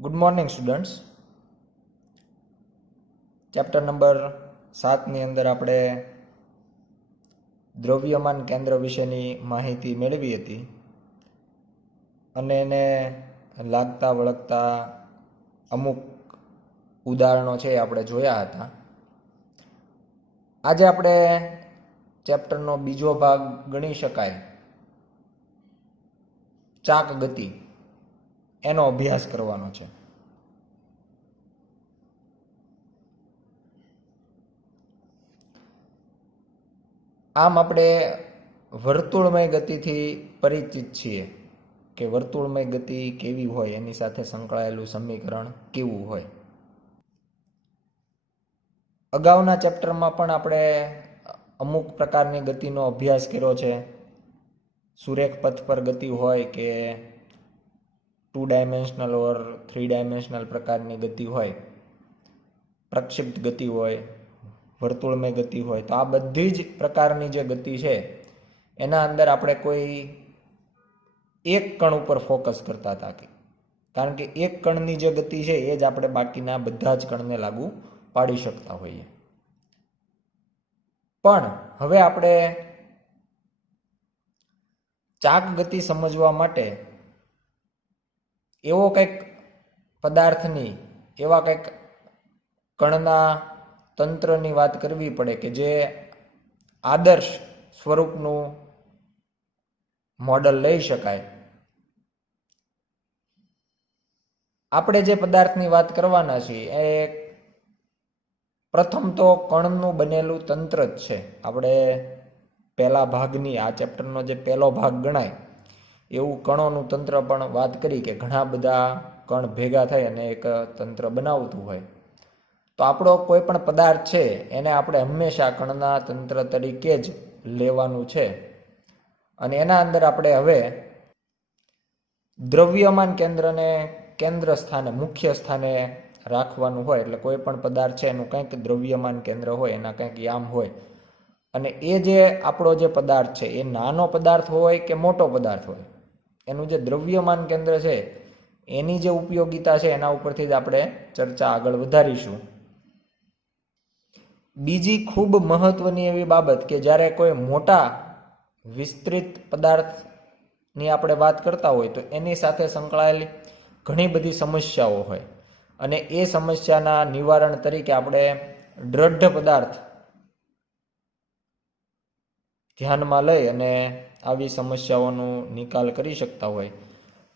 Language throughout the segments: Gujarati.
Good morning students. Chapter number 7ની અંદર આપણે દ્રવ્યમાન કેન્દ્ર વિશેની માહિતી મેળવી હતી અને એને લાગતા વળગતા અમુક ઉદાહરણો છે એ આપણે જોયા હતા. આજે આપણે ચેપ્ટરનો બીજો ભાગ ગણી શકાય ચાક ગતિ, એનો અભ્યાસ કરવાનો છે. આમ આપણે વર્તુળમય ગતિથી પરિચિત છીએ કે વર્તુળમય ગતિ કેવી હોય, એની સાથે સંકળાયેલું સમીકરણ કેવું હોય. અગાઉના ચેપ્ટરમાં પણ આપણે અમુક પ્રકારની ગતિનો અભ્યાસ કર્યો છે. સુરેખ પથ પર ગતિ હોય કે 2 ડાયમેન્શનલ ઓર 3 ડાયમેન્શનલ પ્રકારની ગતિ હોય, પ્રક્ષિપ્ત ગતિ હોય, વર્તુળમય ગતિ હોય, તો આ બધી જ પ્રકારની જે ગતિ છે એના અંદર આપણે કોઈ એક કણ ઉપર ફોકસ કરતા હતા, કારણ કે એક કણની જે ગતિ છે એ જ આપણે બાકીના બધા જ કણને લાગુ પાડી શકતા હોઈએ. પણ હવે આપણે ચાક ગતિ સમજવા માટે એવો કંઈક પદાર્થની, એવા કંઈક કણના તંત્રની વાત કરવી પડે કે જે આદર્શ સ્વરૂપનું મોડલ લઈ શકાય. આપણે જે પદાર્થની વાત કરવાના છીએ એ પ્રથમ તો કણનું બનેલું તંત્ર જ છે. આપણે પહેલા ભાગની, આ ચેપ્ટરનો જે પહેલો ભાગ ગણાય એવું કણોનું તંત્ર પણ વાત કરી કે ઘણા બધા કણ ભેગા થઈ અને એક તંત્ર બનાવતું હોય. તો આપણો કોઈ પણ પદાર્થ છે એને આપણે હંમેશા કણના તંત્ર તરીકે જ લેવાનું છે. અને એના અંદર આપણે હવે દ્રવ્યમાન કેન્દ્રને કેન્દ્ર સ્થાને, મુખ્ય સ્થાને રાખવાનું હોય. એટલે કોઈ પણ પદાર્થ છે એનું કંઈક દ્રવ્યમાન કેન્દ્ર હોય, એના કંઈક યામ હોય. અને એ જે આપણો જે પદાર્થ છે એ નાનો પદાર્થ હોય કે મોટો પદાર્થ હોય, એનું જે દ્રવ્યમાન કેન્દ્ર છે એની જે ઉપયોગિતા છે એના ઉપરથી જ આપણે ચર્ચા આગળ વધારીશું. બીજી ખૂબ મહત્વની એવી બાબત કે જ્યારે કોઈ મોટા વિસ્તૃત પદાર્થની આપણે વાત કરતા હોય તો એની સાથે સંકળાયેલી ઘણી બધી સમસ્યાઓ હોય, અને એ સમસ્યાના નિવારણ તરીકે આપણે દ્રઢ પદાર્થ ધ્યાનમાં લઈ અને આવી સમસ્યાઓનો નિકાલ કરી શકતા હોય.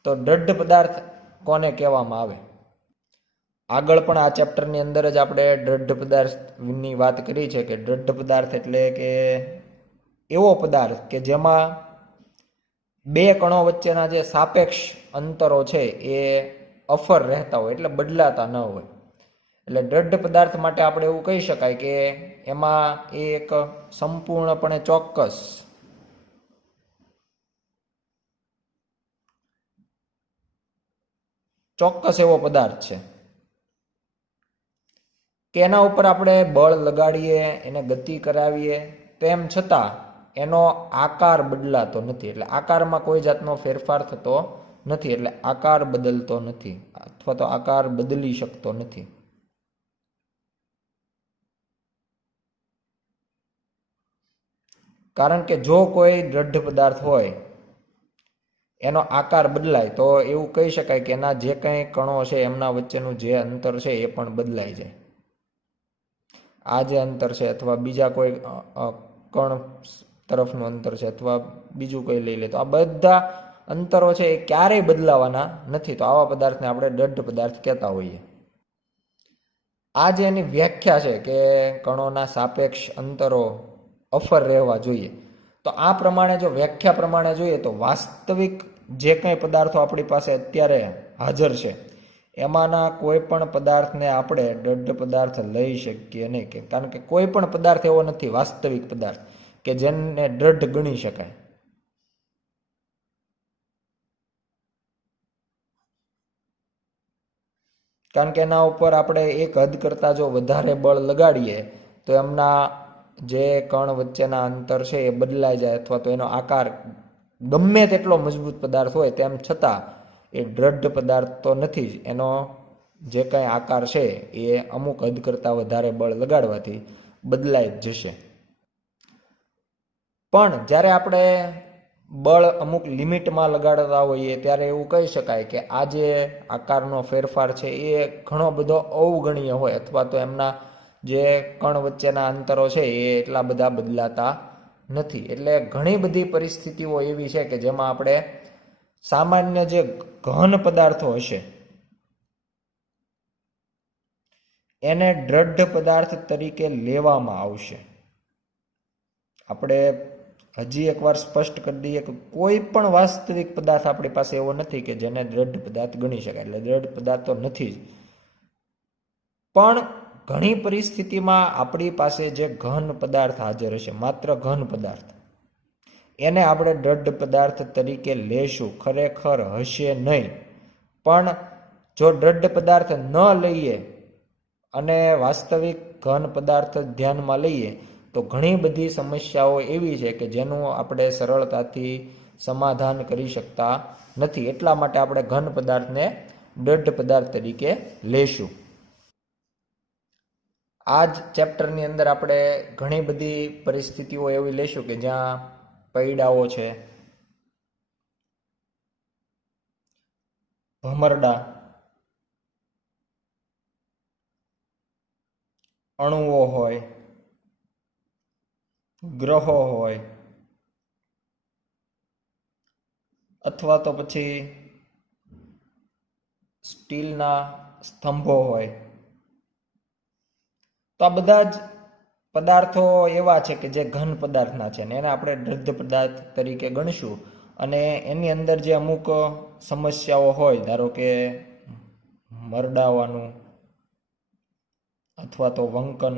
તો દ્રઢ પદાર્થ કોને કહેવામાં આવે? આગળ પણ આ ચેપ્ટરની અંદર જ આપણે દ્રઢ પદાર્થની વાત કરી છે કે દ્રઢ પદાર્થ એટલે કે એવો પદાર્થ કે જેમાં બે કણો વચ્ચેના જે સાપેક્ષ અંતરો છે એ અફર રહેતા હોય, એટલે બદલાતા ન હોય. એટલે દ્રઢ પદાર્થ માટે આપણે એવું કહી શકાય કે એમાં એક સંપૂર્ણપણે ચોક્કસ એવો પદાર્થ છે કે એના ઉપર આપણે બળ લગાડીએ, એને ગતિ કરાવીએ, તેમ છતાં એનો આકાર બદલાતો નથી. એટલે આકારમાં કોઈ જાતનો ફેરફાર થતો નથી, એટલે આકાર બદલતો નથી અથવા તો આકાર બદલી શકતો નથી. કારણ કે જો કોઈ દ્રઢ પદાર્થ હોય એનો આકાર બદલાય તો એવું કહી શકાય કે એના જે કંઈ કણો છે એમના વચ્ચેનું જે અંતર છે એ પણ બદલાઈ જાય. આ જે અંતર છે અથવા બીજા કોઈ કણ તરફનું અંતર છે અથવા બીજું કોઈ લઈ લે તો આ બધા અંતરો છે એ ક્યારેય બદલાવાના નથી. તો આવા પદાર્થને આપણે દ્રઢ પદાર્થ કહેતા હોઈએ. આ જે એની વ્યાખ્યા છે કે કણોના સાપેક્ષ અંતરો અફર રહેવા જોઈએ, તો આ પ્રમાણે જો વ્યાખ્યા પ્રમાણે જોઈએ તો વાસ્તવિક જે કંઈ પદાર્થો આપણી પાસે અત્યારે હાજર છે એમાંના કોઈ પણ પદાર્થને આપણે દ્રઢ પદાર્થ લઈ શકીએ નહીં, કારણ કે કોઈ પણ પદાર્થ એવો નથી વાસ્તવિક પદાર્થ કે જેને દ્રઢ ગણી શકાય. કારણ કે એના ઉપર આપણે એક હદ કરતાં જો વધારે બળ લગાડીએ તો એમના જે કણ વચ્ચેના અંતર છે એ બદલાઈ જાય, અથવા તો એનો આકાર ગમે તેટલો મજબૂત પદાર્થ હોય તેમ છતાં એ દ્રઢ પદાર્થ તો નથી જ. એનો જે કંઈ આકાર છે એ અમુક હદ કરતાં વધારે બળ લગાડવાથી બદલાઈ જ જશે. પણ જ્યારે આપણે બળ અમુક લિમિટમાં લગાડતા હોઈએ ત્યારે એવું કહી શકાય કે આ જે આકારનો ફેરફાર છે એ ઘણો બધો અવગણ્ય હોય, અથવા તો એમના જે કણ વચ્ચેના અંતરો છે એ એટલા બધા બદલાતા નથી. એટલે ઘણી બધી પરિસ્થિતિઓ એવી છે કે જેમાં આપણે સામાન્ય જે ઘન પદાર્થો હશે એને દ્રઢ પદાર્થ તરીકે લેવામાં આવશે. આપણે હજી એકવાર સ્પષ્ટ કરી દઈએ કે કોઈ પણ વાસ્તવિક પદાર્થ આપણી પાસે એવો નથી કે જેને દ્રઢ પદાર્થ ગણી શકાય. એટલે દ્રઢ પદાર્થ તો નથી જ. પણ ઘણી પરિસ્થિતિમાં આપણી પાસે જે ઘન પદાર્થ હાજર હશે, માત્ર ઘન પદાર્થ, એને આપણે દ્રઢ પદાર્થ તરીકે લેશું. ખરેખર હશે નહીં, પણ જો દ્રઢ પદાર્થ ન લઈએ અને વાસ્તવિક ઘન પદાર્થ ધ્યાનમાં લઈએ તો ઘણી બધી સમસ્યાઓ એવી છે કે જેનું આપણે સરળતાથી સમાધાન કરી શકતા નથી. એટલા માટે આપણે ઘન પદાર્થને દ્રઢ પદાર્થ તરીકે લેશું. આ જ ચેપ્ટરની અંદર આપણે ઘણી બધી પરિસ્થિતિઓ એવી લેશું કે જ્યાં પૈડાઓ છે, ભમરડા, અણુઓ હોય, ગ્રહો હોય, અથવા તો પછી સ્ટીલના સ્તંભો હોય. તો આ બધા જ પદાર્થો એવા છે કે જે ઘન પદાર્થના છે ને એને આપણે દ્રઢ પદાર્થ તરીકે ગણશું. અને એની અંદર જે અમુક સમસ્યાઓ હોય, ધારો કે મરડાવાનું અથવા તો વંકન,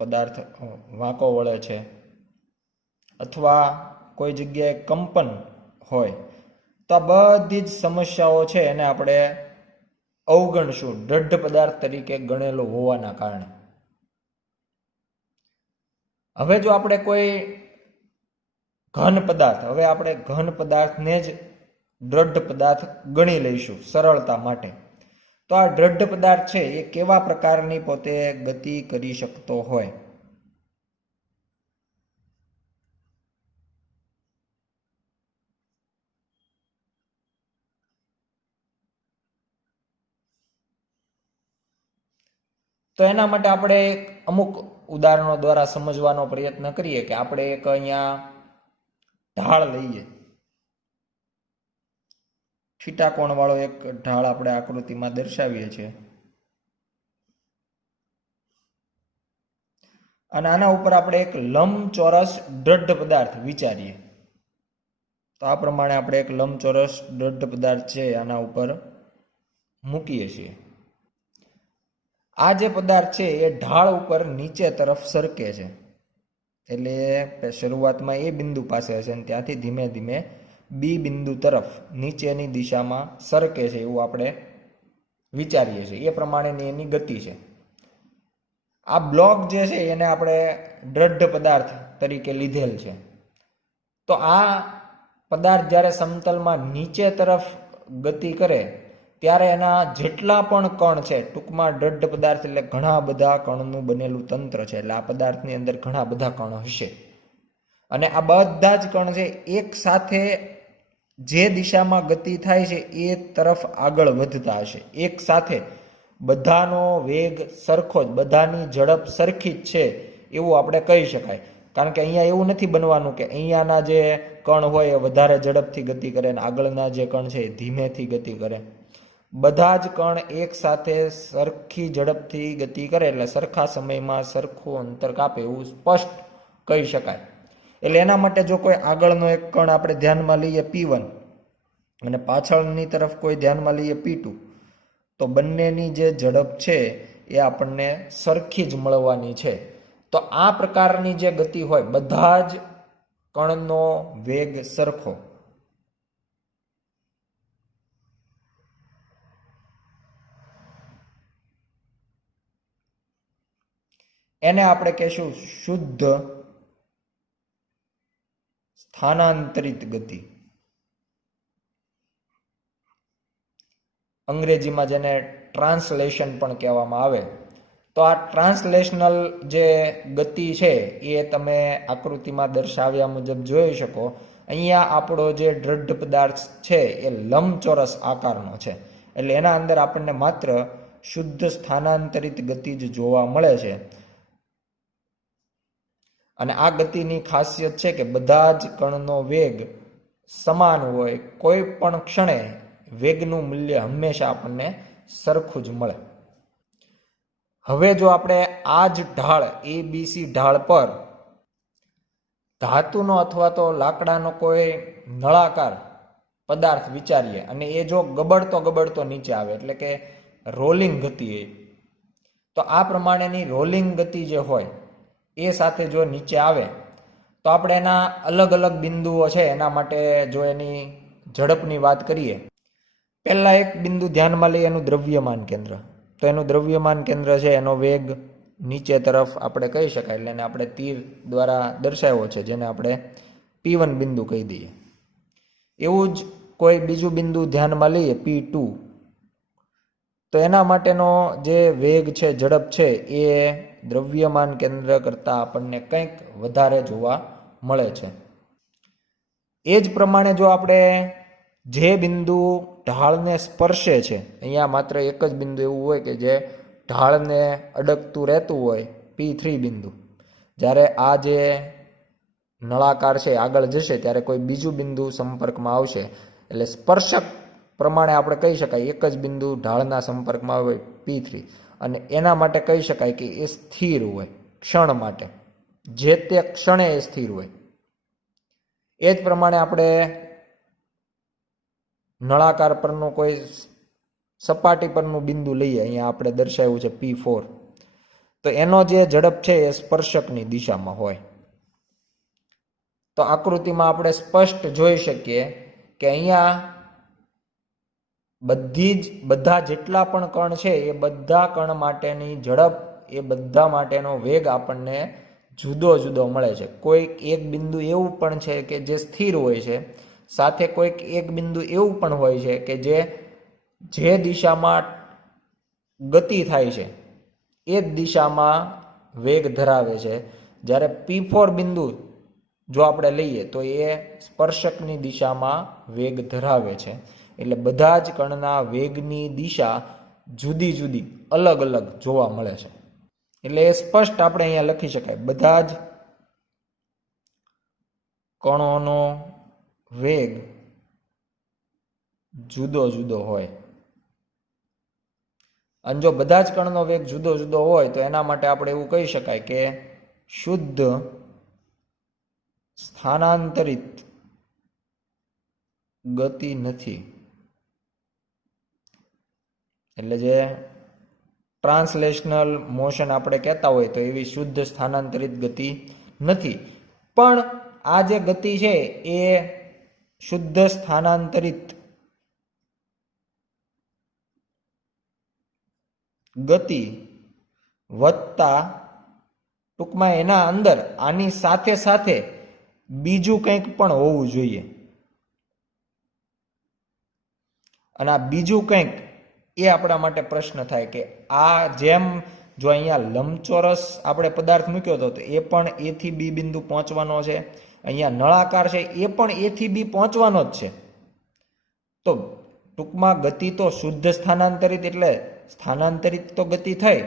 પદાર્થ વાંકો વળે છે, અથવા કોઈ જગ્યાએ કંપન હોય, તો આ બધી જ સમસ્યાઓ છે એને આપણે અવગણશું દ્રઢ પદાર્થ તરીકે ગણેલો હોવાના કારણે. હવે જો આપણે કોઈ ઘન પદાર્થ, હવે આપણે ઘન પદાર્થને જ દ્રઢ પદાર્થ ગણી લઈશું સરળતા માટે. તો આ દ્રઢ પદાર્થ છે એ કેવા પ્રકારની પોતે ગતિ કરી શકતો હોય? તો એના માટે આપણે અમુક ઉદાહરણો દ્વારા સમજવાનો પ્રયત્ન કરીએ કે આપણે એક અહીંયા ઢાળ લઈએ, થીટા કોણ વાળો એક ઢાળ આપણે આકૃતિમાં દર્શાવીએ છીએ, અને આના ઉપર આપણે એક લંબચોરસ દ્રઢ પદાર્થ વિચારીએ. તો આ પ્રમાણે આપણે એક લંબચોરસ દ્રઢ પદાર્થ છે આના ઉપર મૂકીએ છીએ. આ જે પદાર્થ છે એ ઢાળ ઉપર નીચે તરફ સરકે છે. એટલે શરૂઆતમાં એ બિંદુ પાસે હશે અને ત્યાંથી ધીમે ધીમે બી બિંદુ તરફ નીચેની દિશામાં સરકે છે એવું આપણે વિચારીએ છીએ. એ પ્રમાણેની એની ગતિ છે. આ બ્લોક જે છે એને આપણે દ્રઢ પદાર્થ તરીકે લીધેલ છે. તો આ પદાર્થ જ્યારે સમતલમાં નીચે તરફ ગતિ કરે ત્યારે એના જેટલા પણ કણ છે, ટૂંકમાં દ્રઢ પદાર્થ એટલે ઘણા બધા કણનું બનેલું તંત્ર છે. એટલે આ પદાર્થની અંદર ઘણા બધા કણ હશે અને આ બધા જ કણ છે એક સાથે જે દિશામાં ગતિ થાય છે એ તરફ આગળ વધતા હશે. એક સાથે બધાનો વેગ સરખો જ, બધાની ઝડપ સરખી જ છે એવું આપણે કહી શકાય. કારણ કે અહીંયા એવું નથી બનવાનું કે અહીંયાના જે કણ હોય એ વધારે ઝડપથી ગતિ કરે અને આગળના જે કણ છે એ ધીમેથી ગતિ કરે. બધા જ કણ એક સાથે સરખી ઝડપથી ગતિ કરે એટલે સરખા સમયમાં સરખું અંતર કાપે એવું સ્પષ્ટ કહી શકાય. એટલે એના માટે જો કોઈ આગળનો એક કણ આપણે ધ્યાનમાં લઈએ P1 અને પાછળની તરફ કોઈ ધ્યાનમાં લઈએ P2, તો બંનેની જે ઝડપ છે એ આપણને સરખી જ મળવાની છે. તો આ પ્રકારની જે ગતિ હોય, બધા જ કણનો વેગ સરખો, એને આપણે કહેશું શુદ્ધ સ્થાનાંતરિત ગતિ. અંગ્રેજીમાં જેને ટ્રાન્સલેશન પણ કહેવામાં આવે. તો આ ટ્રાન્સલેશનલ જે ગતિ છે એ તમે આકૃતિમાં દર્શાવ્યા મુજબ જોઈ શકો. અહીંયા આપણો જે દ્રઢ પદાર્થ છે એ લંબચોરસ આકારનો છે, એટલે એના અંદર આપણને માત્ર શુદ્ધ સ્થાનાંતરિત ગતિ જ જોવા મળે છે. અને આ ગતિની ખાસિયત છે કે બધા જ કણનો વેગ સમાન હોય, કોઈ પણ ક્ષણે વેગનું મૂલ્ય હંમેશા આપણને સરખું જ મળે. હવે જો આપણે આ જ ઢાળ ABC ઢાળ પર ધાતુનો અથવા તો લાકડાનો કોઈ નળાકાર પદાર્થ વિચારીએ અને એ જો ગબડતો નીચે આવે, એટલે કે રોલિંગ ગતિ હોય, તો આ પ્રમાણેની રોલિંગ ગતિ જે હોય એ સાથે જો નીચે આવે તો આપણે એના અલગ અલગ બિંદુઓ છે એના માટે જો એની ઝડપની વાત કરીએ, પહેલા એક બિંદુ ધ્યાનમાં લઈએ, એનું દ્રવ્યમાન કેન્દ્ર. તો એનું દ્રવ્યમાન કેન્દ્ર છે, એનો વેગ નીચે તરફ આપણે કહી શકાય, એટલે એને આપણે તીર દ્વારા દર્શાવ્યો છે, જેને આપણે P1 બિંદુ કહી દઈએ. એવું જ કોઈ બીજું બિંદુ ધ્યાનમાં લઈએ P2, તો એના માટેનો જે વેગ છે, ઝડપ છે, એ દ્રવ્યમાન કેન્દ્ર કરતાં આપણને કંઈક વધારે જોવા મળે છે. એ જ પ્રમાણે જો આપણે જે બિંદુ ઢાળને સ્પર્શે છે, અહીંયા માત્ર એક જ બિંદુ એવું હોય કે જે ઢાળને અડકતું રહેતું હોય, P3 બિંદુ. જ્યારે આ જે નળાકાર છે આગળ જશે ત્યારે કોઈ બીજું બિંદુ સંપર્કમાં આવશે, એટલે સ્પર્શક પ્રમાણે આપણે કહી શકાય એક જ બિંદુ ઢાળના સંપર્કમાં હોય P3, અને એના માટે કહી શકાય કે એ સ્થિર હોય ક્ષણ માટે, જે તે ક્ષણે એ સ્થિર હોય. એ જ પ્રમાણે આપણે નળાકાર પરનું કોઈ સપાટી પરનું બિંદુ લઈએ, અહીંયા આપણે દર્શાવ્યું છે P4, તો એનો જે ઝડપ છે એ સ્પર્શકની દિશામાં હોય. તો આકૃતિમાં આપણે સ્પષ્ટ જોઈ શકીએ કે અહીંયા બધા જેટલા પણ કણ છે એ બધા કણ માટેની ઝડપ, એ બધા માટેનો વેગ આપણને જુદો જુદો મળે છે. કોઈક એક બિંદુ એવું પણ છે કે જે સ્થિર હોય છે, સાથે કોઈક એક બિંદુ એવું પણ હોય છે કે જે દિશામાં ગતિ થાય છે એ જ દિશામાં વેગ ધરાવે છે. જ્યારે P4 બિંદુ જો આપણે લઈએ તો એ સ્પર્શકની દિશામાં વેગ ધરાવે છે. એટલે બધા જ કણના વેગની દિશા જુદી જુદી અલગ અલગ જોવા મળે છે. એટલે એ સ્પષ્ટ આપણે અહીંયા લખી શકાય, બધા જ કણોનો વેગ જુદો જુદો હોય. અને જો બધા જ કણનો વેગ જુદો જુદો હોય તો એના માટે આપણે એવું કહી શકાય કે શુદ્ધ સ્થાનાંતરિત ગતિ નથી. એટલે જે ટ્રાન્સલેશનલ મોશન આપણે કહેતા હોય તો એવી શુદ્ધ સ્થાનાંતરિત ગતિ નથી. પણ આ જે ગતિ છે એ શુદ્ધ સ્થાનાંતરિત ગતિ વત્તા ટૂંકમાં એના અંદર આની સાથે સાથે બીજું કંઈક પણ હોવું જોઈએ. અને આ બીજું કંઈક એ આપણા માટે પ્રશ્ન થાય કે આ જેમ જો અહીંયા લંબચોરસ આપણે પદાર્થ મૂક્યો હતો તો એ પણ A થી B બિંદુ પહોંચવાનો છે, અહીંયા નળાકાર છે એ પણ A થી B પહોંચવાનો જ છે. તો ટૂંકમાં ગતિ તો શુદ્ધ સ્થાનાંતરિત, એટલે સ્થાનાંતરિત તો ગતિ થઈ,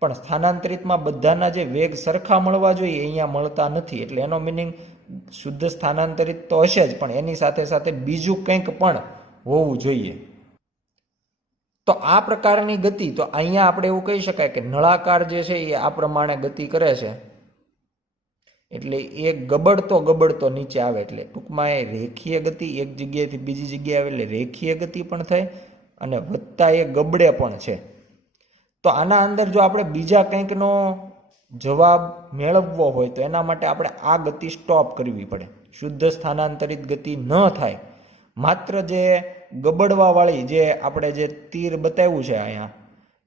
પણ સ્થાનાંતરિતમાં બધાના જે વેગ સરખા મળવા જોઈએ અહીંયા મળતા નથી. એટલે એનો મિનિંગ શુદ્ધ સ્થાનાંતરિત તો હશે જ, પણ એની સાથે સાથે બીજું કંઈક પણ હોવું જોઈએ. તો આ પ્રકારની ગતિ, તો અહીંયા આપણે એવું કહી શકાય કે નળાકાર જે છે એ આ પ્રમાણે ગતિ કરે છે, એટલે એ ગબડતો નીચે આવે, એટલે ટૂંકમાં એ રેખીય ગતિ, એક જગ્યાએથી બીજી જગ્યાએ આવે એટલે રેખીય ગતિ પણ થાય અને વત્તા એ ગબડે પણ છે. તો આના અંદર જો આપણે બીજા કંઈકનો જવાબ મેળવવો હોય તો એના માટે આપણે આ ગતિ સ્ટોપ કરવી પડે. શુદ્ધ સ્થાનાંતરિત ગતિ ન થાય, માત્ર જે ગબડવાવાળી જે આપણે જે તીર બતાવ્યું છે અહીંયા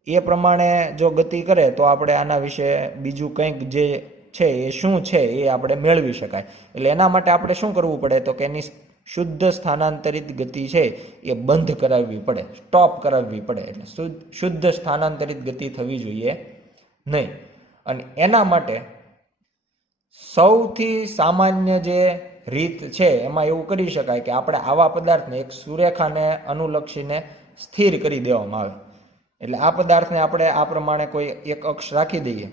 એ પ્રમાણે જો ગતિ કરે તો આપણે આના વિશે બીજું કંઈક જે છે એ શું છે એ આપણે મેળવી શકાય. એટલે એના માટે આપણે શું કરવું પડે તો કે એની શુદ્ધ સ્થાનાંતરિત ગતિ છે એ બંધ કરાવવી પડે, સ્ટોપ કરાવવી પડે. એટલે શુદ્ધ સ્થાનાંતરિત ગતિ થવી જોઈએ નહીં. અને એના માટે સૌથી સામાન્ય જે રીત છે એમાં એવું કરી શકાય કે આપણે આવા પદાર્થને એક સુરેખાને અનુલક્ષીને સ્થિર કરી દેવામાં આવે. એટલે આ પદાર્થને આપણે આ પ્રમાણે કોઈ એક અક્ષ રાખી દઈએ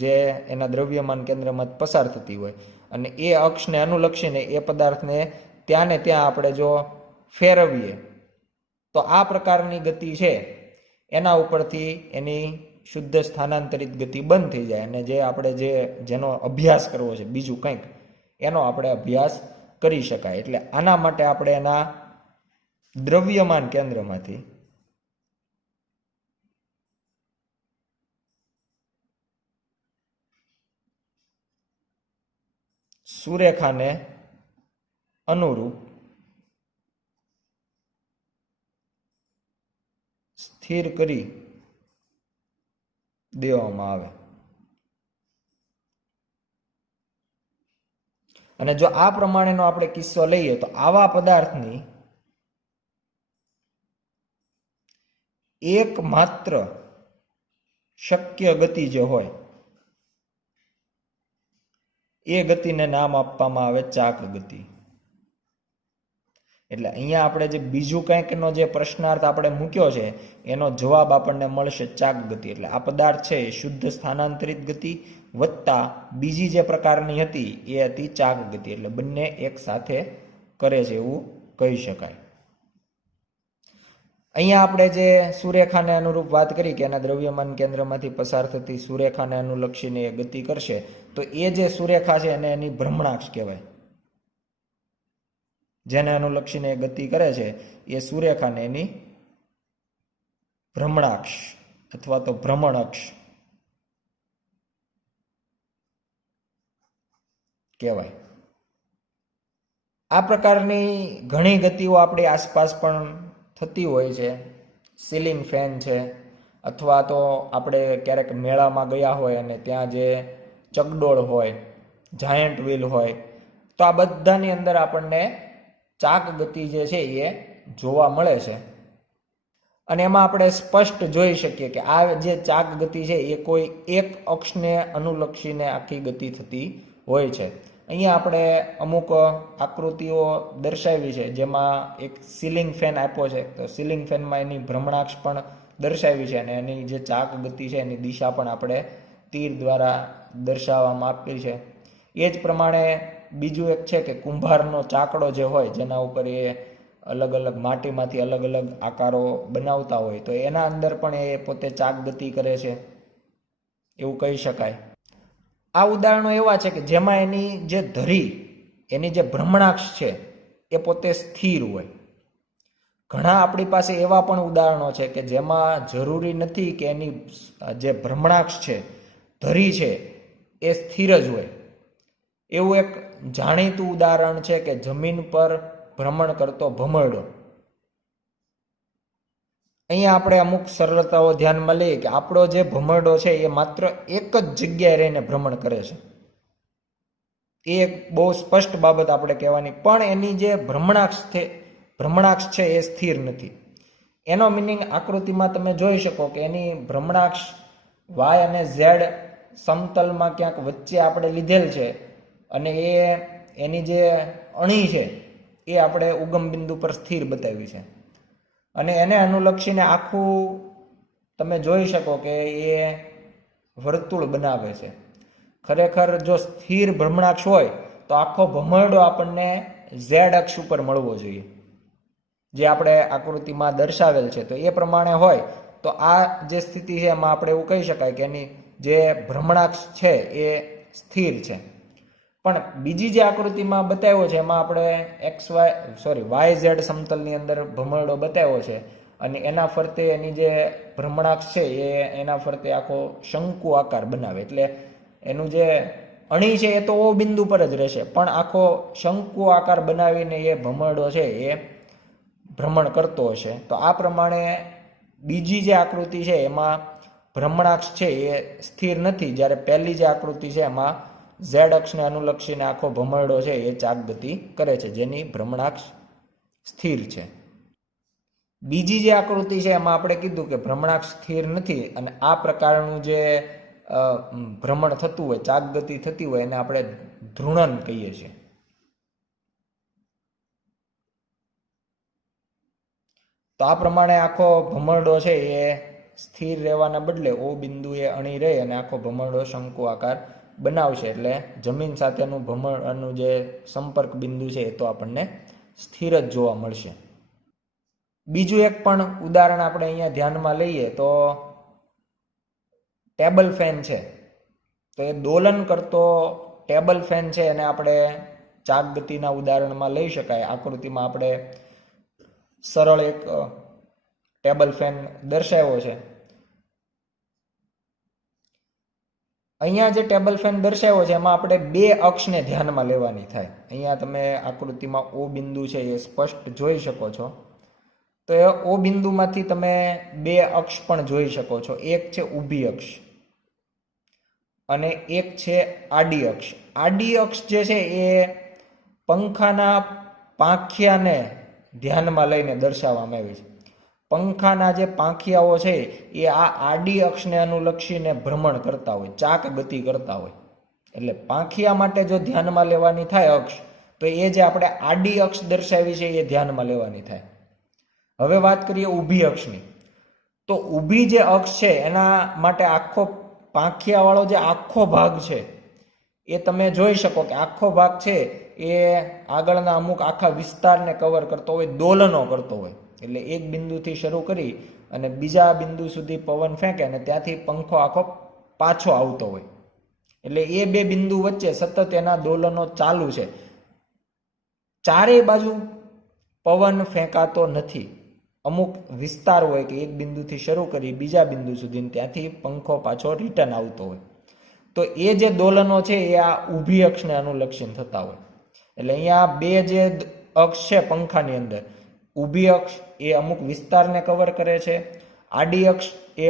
જે એના દ્રવ્યમાન કેન્દ્રમાં પસાર થતી હોય, અને એ અક્ષને અનુલક્ષીને એ પદાર્થને ત્યાં ને ત્યાં આપણે જો ફેરવીએ તો આ પ્રકારની ગતિ છે એના ઉપરથી એની શુદ્ધ સ્થાનાંતરિત ગતિ બંધ થઈ જાય, અને જે આપણે જેનો અભ્યાસ કરવો છે બીજું કંઈક એનો આપણે અભ્યાસ કરી શકાય. એટલે આના માટે આપણે એના દ્રવ્યમાન કેન્દ્રમાંથી સુરેખાને અનુરૂપ સ્થિર કરી દેવામાં આવે. અને જો આ પ્રમાણેનો આપણે કિસ્સો લઈએ તો આવા પદાર્થની એકમાત્ર શક્ય ગતિ જે હોય એ ગતિને નામ આપવામાં આવે ચાક ગતિ. એટલે અહીંયા આપણે જે બીજું કંઈકનો જે પ્રશ્નાર્થ આપણે મૂક્યો છે એનો જવાબ આપણને મળશે ચાક ગતિ. એટલે આ પદાર્થ છે એ શુદ્ધ સ્થાનાંતરિત ગતિ વત્તા બીજી જે પ્રકારની હતી એ હતી ચાક ગતિ. એટલે બંને એક સાથે કરે છે એવું કહી શકાય. અહીંયા આપણે જે સુરેખાને અનુરૂપ વાત કરી કે એના દ્રવ્યમાન કેન્દ્રમાંથી પસાર થતી સુરેખાને અનુલક્ષીને એ ગતિ કરશે, તો એ જે સુરેખા છે એને એની ભ્રમણાક્ષ કહેવાય. જેને અનુલક્ષીને એ ગતિ કરે છે એ સુરેખાને એની ભ્રમણાક્ષ અથવા તો ભ્રમણ અક્ષ કહેવાય. આ પ્રકારની ઘણી ગતિઓ આપણી આસપાસ પણ થતી હોય છે. સીલિંગ ફેન છે, અથવા તો આપણે ક્યારેક મેળામાં ગયા હોય અને ત્યાં જે ચકડોળ હોય, જાયન્ટ વ્હીલ હોય, તો આ બધાની અંદર આપણને ચાક ગતિ જે છે એ જોવા મળે છે. અને એમાં આપણે સ્પષ્ટ જોઈ શકીએ કે આ જે ચાક ગતિ છે એ કોઈ એક અક્ષને અનુલક્ષીને આખી ગતિ થતી હોય છે. અહીંયા આપણે અમુક આકૃતિઓ દર્શાવી છે, જેમાં એક સીલિંગ ફેન આપ્યો છે, તો સીલિંગ ફેનમાં એની ભ્રમણાક્ષ પણ દર્શાવી છે, અને એની જે ચાક ગતિ છે એની દિશા પણ આપણે તીર દ્વારા દર્શાવવામાં આપી છે. એ જ પ્રમાણે બીજું એક છે કે કુંભારનો ચાકડો જે હોય, જેના ઉપર એ અલગ અલગ માટીમાંથી અલગ અલગ આકારો બનાવતા હોય, તો એના અંદર પણ એ પોતે ચાક ગતિ કરે છે એવું કહી શકાય. આ ઉદાહરણો એવા છે કે જેમાં એની જે ધરી, એની જે ભ્રમણાક્ષ છે એ પોતે સ્થિર હોય. ઘણા આપણી પાસે એવા પણ ઉદાહરણો છે કે જેમાં જરૂરી નથી કે એની જે ભ્રમણાક્ષ છે, ધરી છે, એ સ્થિર જ હોય. એવું એક જાણીતું ઉદાહરણ છે કે જમીન પર ભ્રમણ કરતો ભમરડો. અહીંયા આપણે અમુક સરળતાઓ ધ્યાનમાં લઈએ કે આપણો જે ભમરડો છે એ માત્ર એક જ જગ્યાએ રહીને ભ્રમણ કરે છે. એ એક બહુ સ્પષ્ટ બાબત આપણે કહેવાની. પણ એની જે ભ્રમણાક્ષ છે એ સ્થિર નથી. એનો મિનિંગ આકૃતિમાં તમે જોઈ શકો કે એની ભ્રમણાક્ષ વાય અને ઝેડ સમતલમાં ક્યાંક વચ્ચે આપણે લીધેલ છે, અને એની જે અણી છે એ આપણે ઉગમ બિંદુ પર સ્થિર બતાવી છે. અને એને અનુલક્ષીને આખું તમે જોઈ શકો કે એ વર્તુળ બનાવે છે. ખરેખર જો સ્થિર ભ્રમણાક્ષ હોય તો આખો ભમરડો આપણને ઝેડ અક્ષ ઉપર મળવો જોઈએ, જે આપણે આકૃતિમાં દર્શાવેલ છે. તો એ પ્રમાણે હોય તો આ જે સ્થિતિ છે એમાં આપણે એવું કહી શકાય કે એની જે ભ્રમણાક્ષ છે એ સ્થિર છે. પણ બીજી જે આકૃતિમાં બતાવ્યો છે એમાં આપણે વાય ઝેડ સમતલની અંદર ભમરડો બતાવ્યો છે, અને એના ફરતે એની જે ભ્રમણાક્ષ છે એ એના ફરતે આખો શંકુ આકાર બનાવે. એટલે એનું જે અણી છે એ તો ઓ બિંદુ પર જ રહેશે, પણ આખો શંકુ આકાર બનાવીને એ ભમરડો છે એ ભ્રમણ કરતો હશે. તો આ પ્રમાણે બીજી જે આકૃતિ છે એમાં ભ્રમણાક્ષ છે એ સ્થિર નથી, જ્યારે પહેલી જે આકૃતિ છે એમાં ઝેડ અક્ષને અનુલક્ષીને આખો ભમરડો છે એ ચાક ગતિ કરે છે, જેની ભ્રમણાક્ષ સ્થિર છે. બીજી જે આકૃતિ છે એમાં આપણે કીધું કે ભ્રમણાક્ષ સ્થિર નથી, અને આ પ્રકારનું જે ભ્રમણ થતું હોય, ચાક ગતિ થતી હોય, એને આપણે ધ્રુણન કહીએ છીએ. તો આ પ્રમાણે આખો ભમરડો છે એ સ્થિર રહેવાના બદલે ઓ બિંદુએ અણી રહે અને આખો ભમરડો શંકુ આકાર બનાવશે, એટલે જમીન સાથેનું ભમરનું જે સંપર્ક બિંદુ છે એ તો આપણને સ્થિર જ જોવા મળશે. બીજું એક પણ ઉદાહરણ આપણે અહીંયા ધ્યાનમાં લઈએ તો ટેબલ ફેન છે. તો એ દોલન કરતો ટેબલ ફેન છે એને આપણે ચાક ગતિના ઉદાહરણમાં લઈ શકાય. આકૃતિમાં આપણે સરળ એક ટેબલ ફેન દર્શાવ્યો છે. અહીંયા જે ટેબલ ફેન દર્શાવ્યો છે એમાં આપણે બે અક્ષને ધ્યાનમાં લેવાની થાય. અહીંયા તમે આકૃતિમાં ઓ બિંદુ છે એ સ્પષ્ટ જોઈ શકો છો. તો એ ઓ બિંદુમાંથી તમે બે અક્ષ પણ જોઈ શકો છો. એક છે ઊભી અક્ષ અને એક છે આડી અક્ષ. આડી અક્ષ જે છે એ પંખાના પાંખિયાને ધ્યાનમાં લઈને દર્શાવવામાં આવી છે. પંખાના જે પાંખિયાઓ છે એ આ આડી અક્ષને અનુલક્ષીને ભ્રમણ કરતા હોય, ચાક ગતિ કરતા હોય. એટલે પાંખિયા માટે જો ધ્યાનમાં લેવાની થાય અક્ષ, તો એ જે આપણે આડી અક્ષ દર્શાવી છે એ ધ્યાનમાં લેવાની થાય. હવે વાત કરીએ ઊભી અક્ષની. તો ઊભી જે અક્ષ છે એના માટે આખો પાંખિયાવાળો જે આખો ભાગ છે એ તમે જોઈ શકો કે આખો ભાગ છે એ આગળના અમુક આખા વિસ્તારને કવર કરતો હોય, દોલનો કરતો હોય. એટલે એક બિંદુથી શરૂ કરી અને બીજા બિંદુ સુધી પવન ફેંકે અને ત્યાંથી પંખો આખો પાછો આવતો હોય. એટલે એ બે બિંદુ વચ્ચે સતત એના દોલનો ચાલુ છે. ચારેય બાજુ પવન ફેંકાતો નથી. અમુક વિસ્તાર હોય કે એક બિંદુથી શરૂ કરી બીજા બિંદુ સુધી, ત્યાંથી પંખો પાછો રિટર્ન આવતો હોય. તો એ જે દોલનો છે એ આ ઊભી અક્ષને અનુલક્ષીને થતા હોય. એટલે અહીંયા બે જે અક્ષ છે પંખાની અંદર, ઊભી અક્ષ એ અમુક વિસ્તારને કવર કરે છે, આડી અક્ષ એ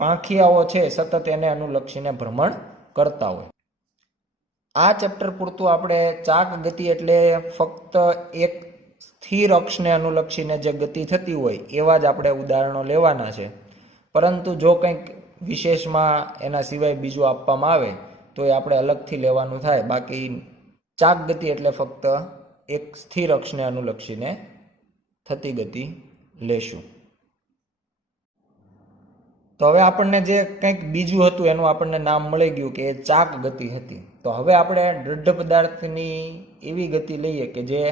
પાંખિયાઓ છે સતત એને અનુલક્ષીને ભ્રમણ કરતા હોય. આ ચેપ્ટર પૂરતું આપણે ચાક ગતિ એટલે ફક્ત એક સ્થિર અક્ષને અનુલક્ષીને જે ગતિ થતી હોય એવા જ આપણે ઉદાહરણો લેવાના છે. પરંતુ જો કંઈક વિશેષમાં એના સિવાય બીજું આપવામાં આવે તો એ આપણે અલગથી લેવાનું થાય. બાકી ચાક ગતિ એટલે ફક્ત એક સ્થિર અક્ષને અનુલક્ષીને થતી ગતિ લેશું. તો હવે આપણને જે કંઈક બીજું હતું એનું આપણને નામ મળી ગયું કે એ ચાક ગતિ હતી. તો હવે આપણે દ્રઢ પદાર્થની એવી ગતિ લઈએ કે જે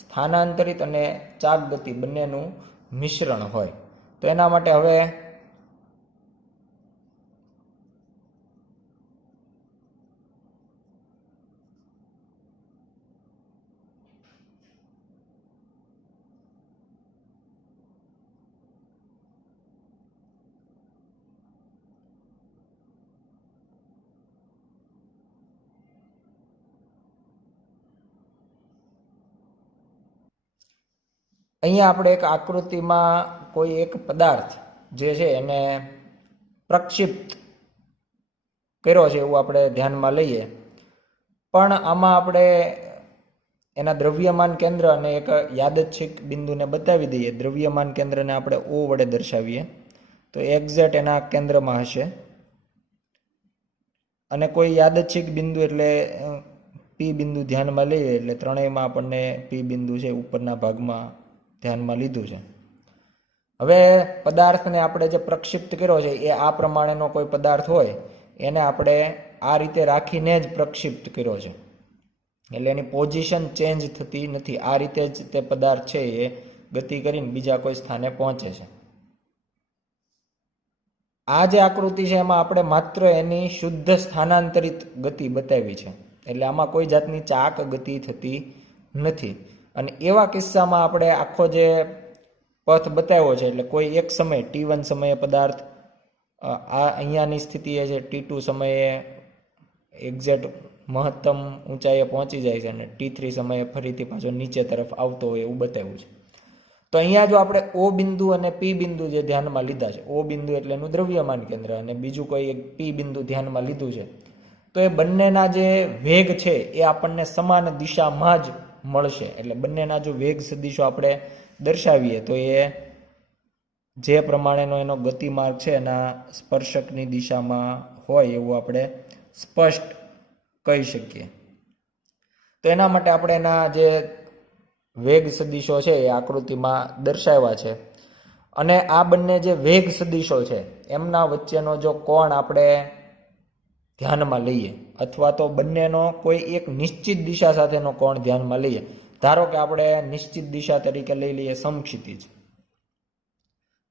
સ્થાનાંતરિત અને ચાક ગતિ બંનેનું મિશ્રણ હોય. તો એના માટે હવે અહીંયા આપણે એક આકૃતિમાં કોઈ એક પદાર્થ જે છે એને પ્રક્ષિપ્ત કર્યો છે એવું આપણે ધ્યાનમાં લઈએ. પણ આમાં આપણે એના દ્રવ્યમાન કેન્દ્ર અને એક યાદચ્છિક બિંદુને બતાવી દઈએ. દ્રવ્યમાન કેન્દ્રને આપણે ઓ વડે દર્શાવીએ તો એક્ઝેક્ટ એના કેન્દ્રમાં હશે. અને કોઈ યાદચ્છિક બિંદુ એટલે પી બિંદુ ધ્યાનમાં લઈએ એટલે ત્રણેયમાં આપણને પી બિંદુ છે ઉપરના ભાગમાં ધ્યાનમાં લીધું છે. હવે પદાર્થને આપણે જે પ્રક્ષિપ્ત કર્યો છે એ આ પ્રમાણેનો કોઈ પદાર્થ હોય એને આપણે આ રીતે રાખીને જ પ્રક્ષિપ્ત કર્યો છે. એટલે એની પોઝિશન ચેન્જ થતી નથી. આ રીતે જ તે પદાર્થ છે એ ગતિ કરીને બીજા કોઈ સ્થાને પહોંચે છે. આ જે આકૃતિ છે એમાં આપણે માત્ર એની શુદ્ધ સ્થાનાંતરિત ગતિ બતાવી છે. એટલે આમાં કોઈ જાતની ચાક ગતિ થતી નથી. અને એવા કિસ્સામાં આપણે આખો જે પથ બતાવ્યો છે એટલે કોઈ એક સમયે T1 સમયે પદાર્થ આ અહીંયાની સ્થિતિ એ છે, T2 સમયે એક્ઝેક્ટ મહત્તમ ઊંચાઈએ પહોંચી જાય છે અને T3 સમયે ફરીથી પાછો નીચે તરફ આવતો હોય એવું બતાવ્યું છે. તો અહીંયા જો આપણે ઓ બિંદુ અને પી બિંદુ જે ધ્યાનમાં લીધા છે, ઓ બિંદુ એટલે એનું દ્રવ્યમાન કેન્દ્ર અને બીજું કોઈ એક પી બિંદુ ધ્યાનમાં લીધું છે, તો એ બંનેના જે વેગ છે એ આપણને સમાન દિશામાં જ મળશે. એટલે બંનેના જો વેગ સદિશો આપણે દર્શાવીએ તો એ જે પ્રમાણેનો એનો ગતિમાર્ગ છે એના સ્પર્શકની દિશામાં હોય એવું આપણે સ્પષ્ટ કહી શકીએ. તો એના માટે આપણે એના જે વેગ સદિશો છે એ આકૃતિમાં દર્શાવ્યા છે. અને આ બંને જે વેગ સદિશો છે એમના વચ્ચેનો જો કોણ આપણે ધ્યાનમાં લઈએ, અથવા તો બંનેનો કોઈ એક નિશ્ચિત દિશા સાથેનો કોણ ધ્યાનમાં લઈએ, ધારો કે આપણે નિશ્ચિત દિશા તરીકે લઈ લઈએ સમક્ષિતિજ,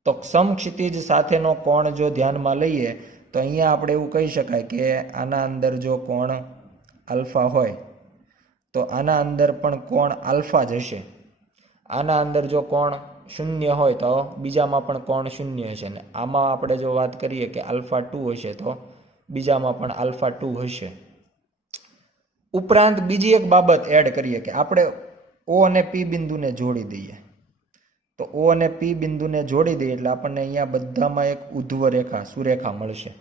તો સમક્ષિતિજ સાથેનો કોણ જો ધ્યાનમાં લઈએ તો અહીંયા આપણે એવું કહી શકાય કે આના અંદર જો કોણ આલ્ફા હોય તો આના અંદર પણ કોણ આલ્ફા જ હશે. આના અંદર જો કોણ શૂન્ય હોય તો બીજામાં પણ કોણ શૂન્ય હશે. ને આમાં આપણે જો વાત કરીએ કે આલ્ફા 2 હશે તો બીજામાં પણ આલ્ફા 2 હશે. ઉપરાંત બીજી એક બાબત એડ કરીએ કે આપણે ઓ અને પી બિંદુને જોડી દઈએ. તો ઓ અને પી બિંદુને જોડી દઈએ એટલે આપણને અહીંયા બધામાં એક ઉધ્વ રેખા સુરેખા મળશે.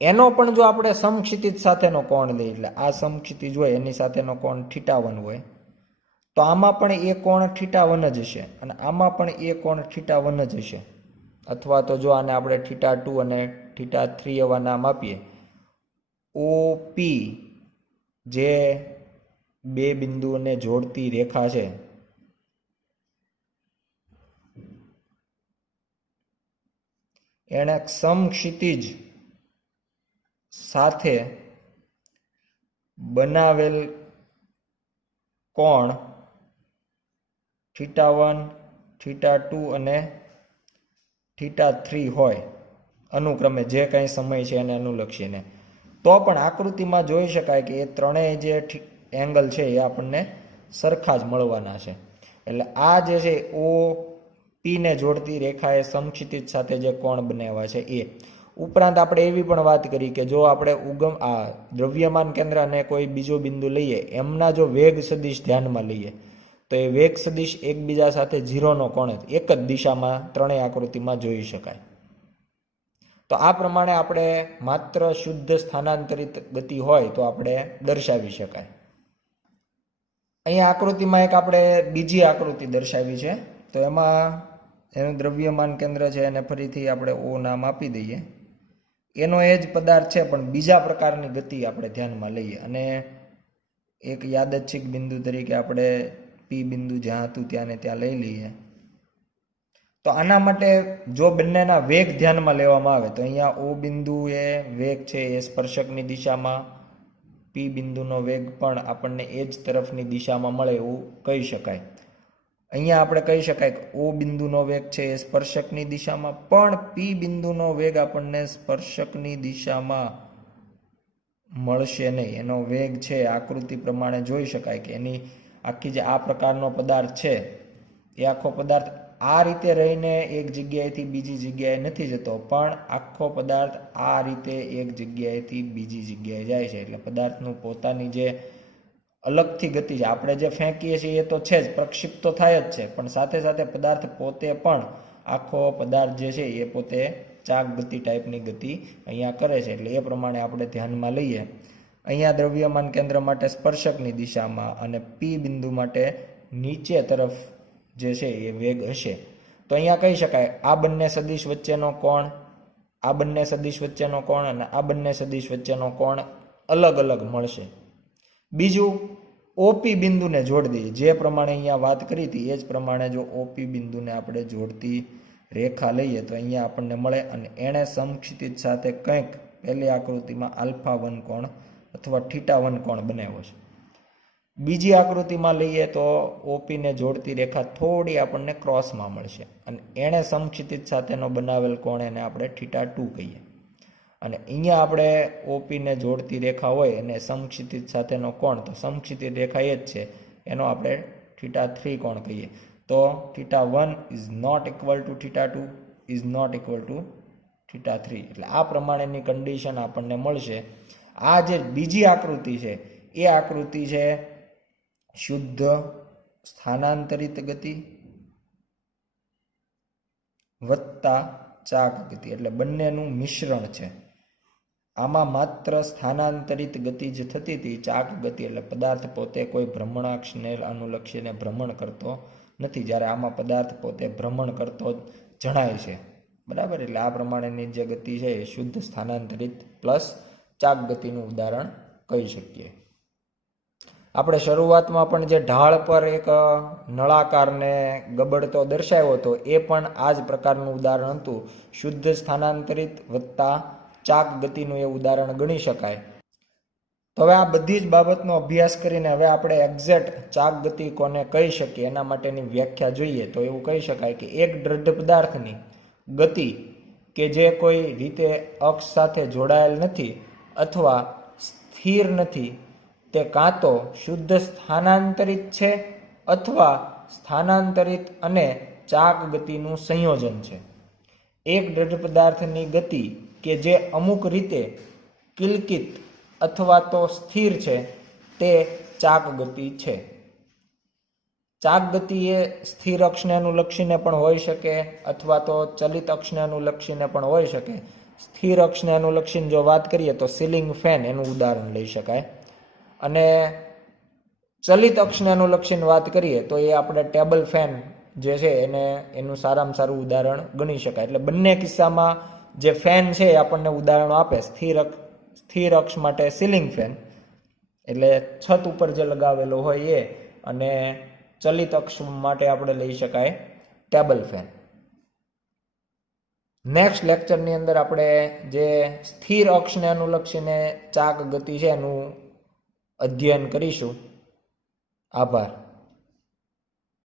એનો પણ જો આપણે સમક્ષિતિજ સાથેનો કોણ લઈએ, એટલે આ સમક્ષિતિજ હોય એની સાથેનો કોણ θ1 હોય, તો આમાં પણ એ કોણ θ1 જ હશે અને આમાં પણ એ કોણ θ1 જ હશે. અથવા તો જો આને આપણે θ2 અને θ3 એવા નામ આપીએ, ઓ પી જે બે બિંદુઓને જોડતી રેખા છે એણે સમક્ષિતિજ સાથે બનાવેલ કોણ θ1, θ2 અને θ3 હોય અનુક્રમે જે કંઈ સમય છે એને અનુલક્ષીને, તો પણ આકૃતિમાં જોઈ શકાય કે એ ત્રણેય જે એંગલ છે એ આપણને સરખા જ મળવાના છે. એટલે આ જે છે ઓ પીને જોડતી રેખાએ સમક્ષિતિજ સાથે જે કોણ બનાવ્યા છે એ. ઉપરાંત આપણે એવી પણ વાત કરી કે જો આપણે દ્રવ્યમાન કેન્દ્ર અને કોઈ બીજો બિંદુ લઈએ, એમના જો વેગ સદિશ ધ્યાનમાં લઈએ તો એ વેગ સદિશ એકબીજા સાથે 0નો કોણ એક જ દિશામાં ત્રણેય આકૃતિમાં જોઈ શકાય. તો આ પ્રમાણે આપણે માત્ર શુદ્ધ સ્થાનાંતરિત ગતિ હોય તો આપણે દર્શાવી શકાય. અહીંયા આકૃતિમાં એક આપણે બીજી આકૃતિ દર્શાવી છે. તો એમાં એનું દ્રવ્યમાન કેન્દ્ર છે એને ફરીથી આપણે ઓ નામ આપી દઈએ. એનો એ જ પદાર્થ છે પણ બીજા પ્રકારની ગતિ આપણે ધ્યાનમાં લઈએ અને એક યાદચ્છિક બિંદુ તરીકે આપણે પી બિંદુ જ્યાં હતું ત્યાં ને ત્યાં લઈ લઈએ. તો આના માટે જો બંનેના વેગ ધ્યાનમાં લેવામાં આવે તો અહીંયા ઓ બિંદુ એ વેગ છે એ સ્પર્શકની દિશામાં, પી બિંદુનો વેગ પણ આપણને એ જ તરફની દિશામાં મળે એવું કહી શકાય. અહીંયા આપણે કહી શકાય કે ઓ બિંદુનો વેગ છે એ સ્પર્શકની દિશામાં, પણ પી બિંદુનો વેગ આપણને સ્પર્શકની દિશામાં મળશે નહીં. એનો વેગ છે આકૃતિ પ્રમાણે જોઈ શકાય કે એની આખી જે આ પ્રકારનો પદાર્થ છે એ આખો પદાર્થ આ રીતે રહીને એક જગ્યાએથી બીજી જગ્યાએ નથી જતો, પણ આખો પદાર્થ આ રીતે એક જગ્યાએથી બીજી જગ્યાએ જાય છે. એટલે પદાર્થનું પોતાની જે અલગથી ગતિ છે, આપણે જે ફેંકીએ છીએ એ તો છે જ, પ્રક્ષિપ્ત તો થાય જ છે, પણ સાથે સાથે પદાર્થ પોતે પણ આખો પદાર્થ જે છે એ પોતે ચાક ગતિ ટાઈપની ગતિ અહીંયા કરે છે. એટલે એ પ્રમાણે આપણે ધ્યાનમાં લઈએ. અહીંયા દ્રવ્યમાન કેન્દ્ર માટે સ્પર્શકની દિશામાં અને પી બિંદુ માટે નીચે તરફ જે છે એ વેગ હશે. તો અહીંયા કહી શકાય આ બંને સદિશ વચ્ચેનો કોણ, આ બંને સદિશ વચ્ચેનો કોણ અને આ બંને સદિશ વચ્ચેનો કોણ અલગ અલગ મળશે. બીજું, ઓપી બિંદુને જોડી દઈએ. જે પ્રમાણે અહીંયા વાત કરી હતી એ જ પ્રમાણે જો ઓપી બિંદુને આપણે જોડતી રેખા લઈએ તો અહીંયા આપણને મળે અને એણે સમક્ષિતિજ સાથે કંઈક પહેલી આકૃતિમાં આલ્ફા 1 કોણ અથવા θ1 કોણ બનાવ્યો છે. બીજી આકૃતિમાં લઈએ તો ઓપીને જોડતી રેખા થોડી આપણને ક્રોસમાં મળશે અને એણે સમક્ષિતિજ સાથેનો બનાવેલ કોણ એને આપણે θ2 કહીએ. અને અહીંયા આપણે ઓપીને જોડતી રેખા હોય અને સમક્ષિતિજ સાથેનો કોણ, તો સમક્ષિતિજ રેખા એ જ છે, એનો આપણે θ3 કોણ કહીએ. તો θ1 is not equal to θ2 is not equal to θ3. એટલે આ પ્રમાણેની કન્ડિશન આપણને મળશે. આ જે બીજી આકૃતિ છે એ આકૃતિ છે શુદ્ધ સ્થાનાંતરિત ગતિ વત્તા ચાક ગતિ, એટલે બંનેનું મિશ્રણ છે. આમાં માત્ર સ્થાનાંતરિત ગતિ જ થતી હતી, ચાક ગતિ એટલે પદાર્થ પોતે કોઈ ભ્રમણાક્ષને અનુલક્ષીને ભ્રમણ કરતો નથી, જ્યારે આમાં પદાર્થ પોતે ભ્રમણ કરતો જણાય છે, બરાબર. એટલે આ પ્રમાણેની જે ગતિ છે એ શુદ્ધ સ્થાનાંતરિત પ્લસ ચાક ગતિનું ઉદાહરણ કહી શકીએ. આપણે શરૂઆતમાં પણ જે ઢાળ પર એક નળાકારને ગબડતો દર્શાવ્યો હતો એ પણ આ જ પ્રકારનું ઉદાહરણ હતું. શુદ્ધ સ્થાનાંતરિત વત્તા ચાક ગતિનું એ ઉદાહરણ ગણી શકાય. તો હવે આ બધી જ બાબતનો અભ્યાસ કરીને હવે આપણે એક્ઝેક્ટ ચાક ગતિ કોને કહી શકીએ એના માટેની વ્યાખ્યા જોઈએ. તો એવું કહી શકાય કે એક દ્રઢ પદાર્થની ગતિ કે જે કોઈ રીતે અક્ષ સાથે જોડાયેલ નથી અથવા સ્થિર નથી તે કાં તો શુદ્ધ સ્થાનાંતરિત છે અથવા સ્થાનાંતરિત અને ચાક ગતિનું સંયોજન છે. એક દ્રઢ પદાર્થની ગતિ કે જે અમુક રીતે કિલ્કિત અથવા તો સ્થિર છે તે ચાક ગતિ છે. ચાક ગતિ એ સ્થિર અક્ષને અનુલક્ષીને પણ હોઈ શકે અથવા તો ચલિત અક્ષને અનુલક્ષીને પણ હોઈ શકે. સ્થિર અક્ષને અનુલક્ષીને જો વાત કરીએ તો સીલિંગ ફેન એનું ઉદાહરણ લઈ શકાય, અને ચલિત અક્ષને અનુલક્ષીને વાત કરીએ તો એ આપણે ટેબલ ફેન જે છે એનું સારામાં સારું ઉદાહરણ ગણી શકાય. એટલે બંને કિસ્સામાં જે ફેન છે એ આપણને ઉદાહરણો આપે. સ્થિર અક્ષ માટે સીલિંગ ફેન એટલે છત ઉપર જે લગાવેલો હોય એ, અને ચલિત અક્ષ માટે આપણે લઈ શકાય ટેબલ ફેન. નેક્સ્ટ લેક્ચરની અંદર આપણે જે સ્થિર અક્ષને અનુલક્ષીને ચાક ગતિ છે એનું અધ્યયન કરીશું. આભાર.